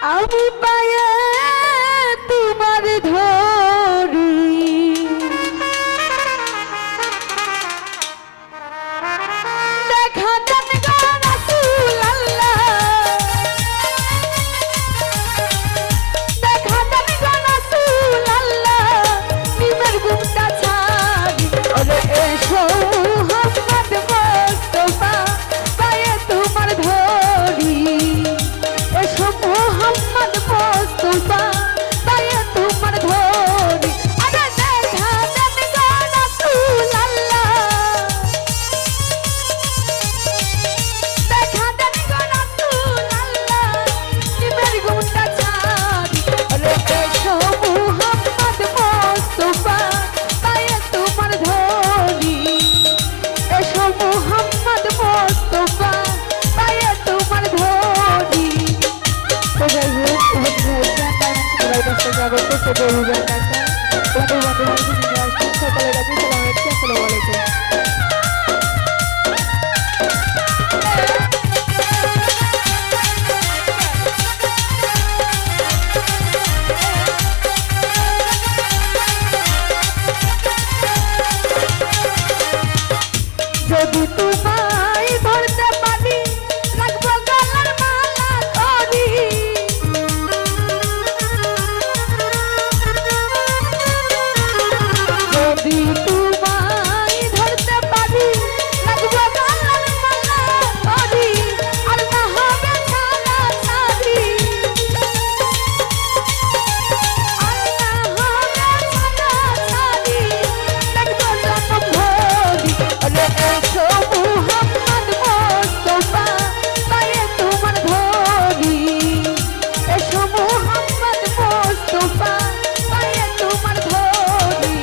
আমি পায়ে তোমার ধরি দেখা দেন গো রাসূলুল্লাহ দেখা দেন গো রাসূলুল্লাহ নিমের গুমটা ছাড়ি ওরে এসো মুহাম্মদ মুস্তাফা পায়ে তোমার ধরি এসো মুহাম্মদ মুস্তাফা পায়ে তোমার ধরি আরে দেখা দেন গো রাসূলুল্লাহ দেখা দেন গো রাসূলুল্লাহ নিমের গুমটা ছাড়ি ওরে এসো মুহাম্মদ মুস্তাফা পায়ে তোমার ধরি এসো মুহাম্মদ মুস্তাফা পায়ে তোমার ধরি তো যাই হোক সবাই কাছে যাবো তো সে বহুবার কাছে তোমাদের বন্ধু বান্ধব নিয়ে আসছেন সকলের কাছে সালাম রাখছি আসসালামু আলাইকুম যদি তোমায় ধরতে পারি রাখবো গলার মালা করি যদি তোমায় ধরতে পারি রাখবো গলার মালা করি আর না হবে ছাড়া ছাড়ি আর না হবে ছাড়া ছাড়ি রাখবো জনম ভরি ওরে এসো মুহাম্মদ মুস্তাফা পায়ে তোমার ধরি এসো মুহাম্মদ মুস্তাফা পায়ে তোমার ধরি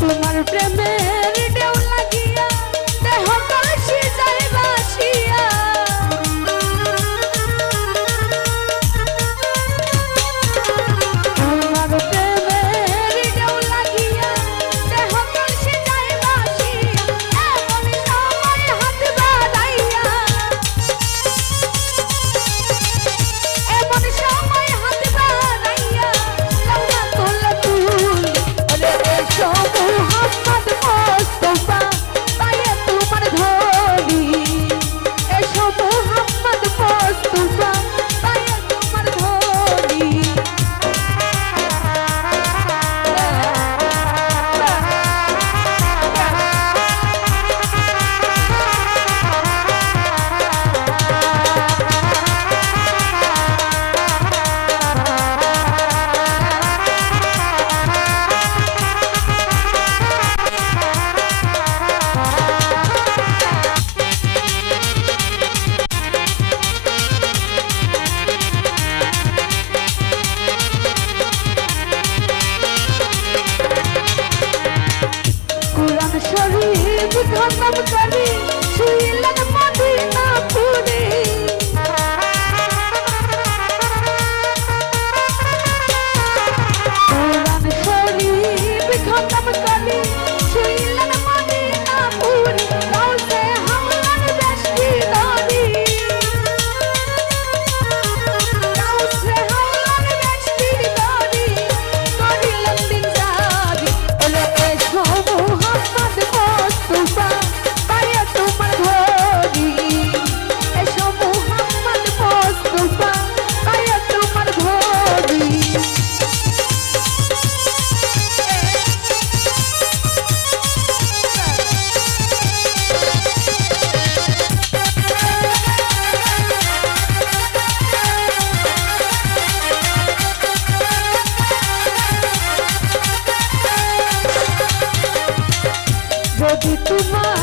তোমার প্রেমের ঢেউ লাগিয়া দেহ কলসি যায় ভাসিয়া তোমার প্রেমের ঢেউ লাগিয়া দেহ কলসি যায় ভাসিয়া এমন সময় হাত বাড়াইয়া এমন সময় হাত বাড়াইয়া লাউনা তোলা তুল ওরে এসো মুহাম্মদ মুস্তাফা পায়ে তোমার ধরি এসো মুহাম্মদ মুস্তাফা পায়ে তোমার ধরি কুরআন শরীফ খতম করি শুইলেন মদিনাপুরে কুরআন শরীফ খতম করি শুইলেন মদিনাপুরে রওজে হামলার বেশি ধরি রওজে হামলার বেশি ধরি করিলেন দিন জারি ওলে এসো মুহাম্মদ মুস্তাফা পায়ে তোমার ধরি এসো মুহাম্মদ মুস্তাফা পায়ে তোমার ধরি যদি তোমার